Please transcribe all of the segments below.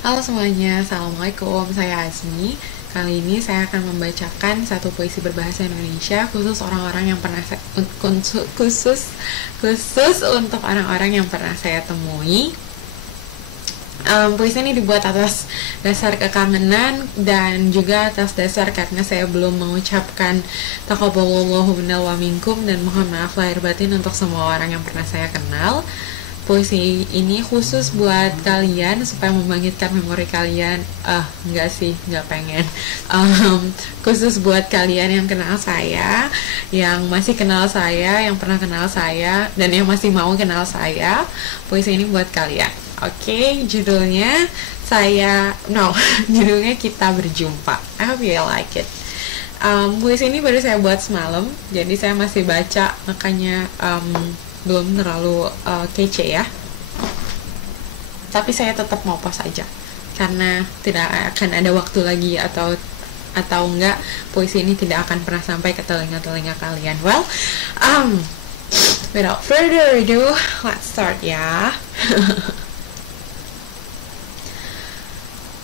Halo semuanya, Assalamualaikum, saya Azmi. Kali ini saya akan membacakan satu puisi berbahasa Indonesia khusus orang-orang yang pernah khusus untuk orang-orang yang pernah saya temui. Puisi ini dibuat atas dasar kekangenan dan juga atas dasar karena saya belum mengucapkan taqabbalallahu minna wa minkum, dan mohon maaf lahir batin untuk semua orang yang pernah saya kenal. Puisi ini khusus buat kalian supaya membangkitkan memori kalian. Enggak sih, enggak pengen. Khusus buat kalian yang kenal saya, yang masih kenal saya, yang pernah kenal saya, dan yang masih mau kenal saya. Puisi ini buat kalian. Oke, judulnya judulnya Kita Berjumpa. I hope you like it. Puisi ini baru saya buat semalam, jadi saya masih baca, makanya belum terlalu kece ya. Tapi saya tetap mau post aja karena tidak akan ada waktu lagi, atau enggak, puisi ini tidak akan pernah sampai ke telinga-telinga kalian. Well, without further ado, let's start ya.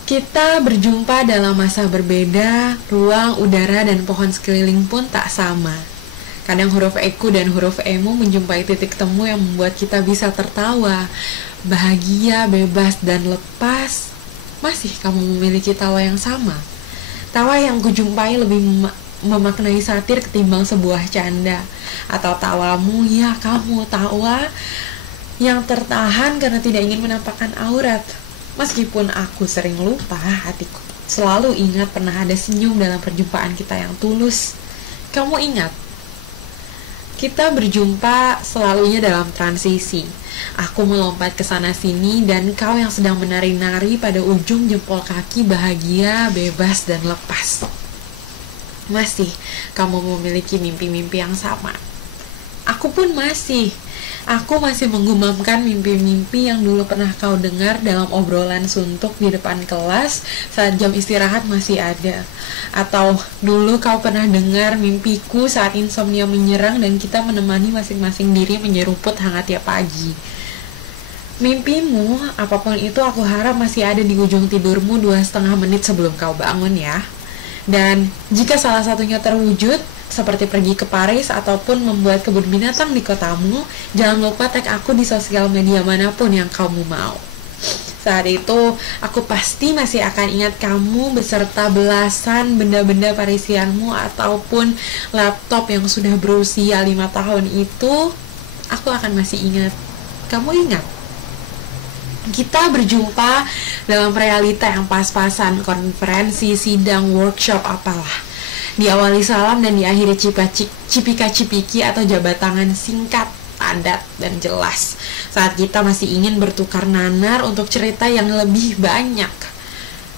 Kita berjumpa dalam masa berbeda, ruang, udara, dan pohon sekeliling pun tak sama. Kadang huruf Eku dan huruf Emu menjumpai titik temu yang membuat kita bisa tertawa, bahagia, bebas, dan lepas. Masih kamu memiliki tawa yang sama? Tawa yang kujumpai lebih memaknai satir ketimbang sebuah canda. Atau tawamu, ya kamu, tawa yang tertahan karena tidak ingin menampakkan aurat. Meskipun aku sering lupa, hatiku selalu ingat pernah ada senyum dalam perjumpaan kita yang tulus. Kamu ingat? Kita berjumpa selalunya dalam transisi. Aku melompat ke sana sini dan kau yang sedang menari-nari pada ujung jempol kaki, bahagia, bebas, dan lepas. Masih kamu memiliki mimpi-mimpi yang sama. Aku pun masih. Aku masih menggumamkan mimpi-mimpi yang dulu pernah kau dengar dalam obrolan suntuk di depan kelas saat jam istirahat masih ada. Atau dulu kau pernah dengar mimpiku saat insomnia menyerang dan kita menemani masing-masing diri menyeruput hangat tiap pagi. Mimpimu, apapun itu, aku harap masih ada di ujung tidurmu 2,5 menit sebelum kau bangun ya. Dan jika salah satunya terwujud, seperti pergi ke Paris ataupun membuat kebun binatang di kotamu, jangan lupa tag aku di sosial media manapun yang kamu mau. Saat itu, aku pasti masih akan ingat kamu beserta belasan benda-benda parisianmu ataupun laptop yang sudah berusia 5 tahun itu. Aku akan masih ingat. Kamu ingat? Kita berjumpa dalam realita yang pas-pasan, konferensi, sidang, workshop, apalah. Diawali salam dan diakhiri cipika-cipiki atau jabat tangan singkat, padat, dan jelas. Saat kita masih ingin bertukar nanar untuk cerita yang lebih banyak.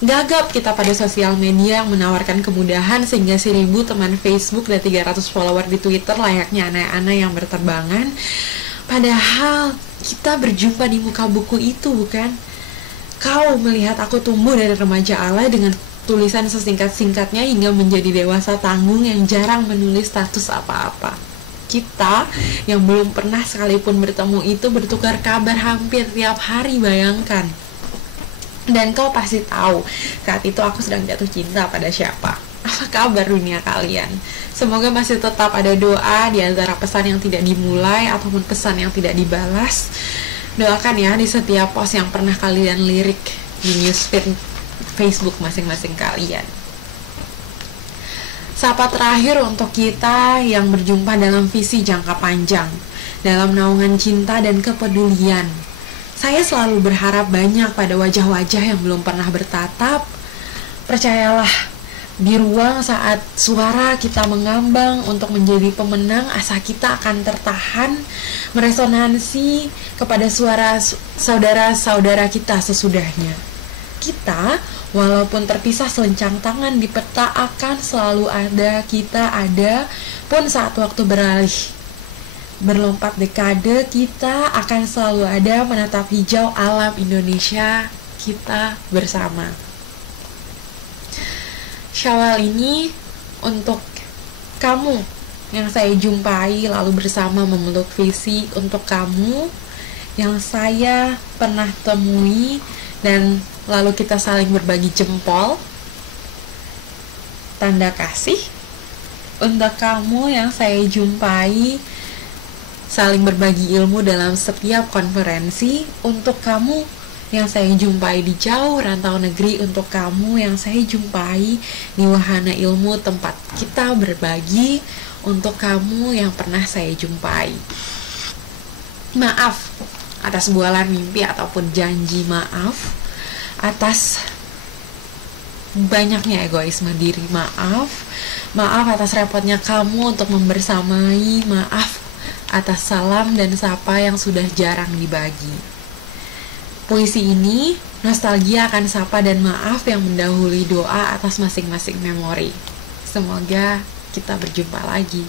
Gagap kita pada sosial media yang menawarkan kemudahan sehingga 1.000 teman Facebook dan 300 follower di Twitter layaknya anak-anak yang berterbangan. Padahal kita berjumpa di muka buku itu, bukan? Kau melihat aku tumbuh dari remaja alay dengan tulisan sesingkat-singkatnya hingga menjadi dewasa tanggung yang jarang menulis status apa-apa. Kita yang belum pernah sekalipun bertemu itu bertukar kabar hampir tiap hari, bayangkan. Dan kau pasti tahu, saat itu aku sedang jatuh cinta pada siapa. Apa kabar dunia kalian? Semoga masih tetap ada doa di antara pesan yang tidak dimulai ataupun pesan yang tidak dibalas. Doakan ya di setiap post yang pernah kalian lirik di newsfeed Facebook masing-masing kalian. Sapa terakhir untuk kita yang berjumpa dalam visi jangka panjang, dalam naungan cinta dan kepedulian. Saya selalu berharap banyak pada wajah-wajah yang belum pernah bertatap. Percayalah, di ruang saat suara kita mengambang untuk menjadi pemenang, asa kita akan tertahan meresonansi kepada suara saudara-saudara kita sesudahnya. Kita, walaupun terpisah selencang tangan di peta, akan selalu ada, kita ada pun saat waktu beralih. Berlompat dekade, kita akan selalu ada menatap hijau alam Indonesia kita bersama. Syawal ini untuk kamu yang saya jumpai lalu bersama memeluk visi, untuk kamu yang saya pernah temui dan lalu kita saling berbagi jempol, tanda kasih. Untuk kamu yang saya jumpai, saling berbagi ilmu dalam setiap konferensi. Untuk kamu yang saya jumpai di jauh rantau negeri, untuk kamu yang saya jumpai di wahana ilmu tempat kita berbagi, untuk kamu yang pernah saya jumpai, maaf atas bualan mimpi ataupun janji, maaf atas banyaknya egoisme diri, maaf atas repotnya kamu untuk membersamai, maaf atas salam dan sapa yang sudah jarang dibagi. Puisi ini nostalgia akan sapa dan maaf yang mendahului doa atas masing-masing memori. Semoga kita berjumpa lagi.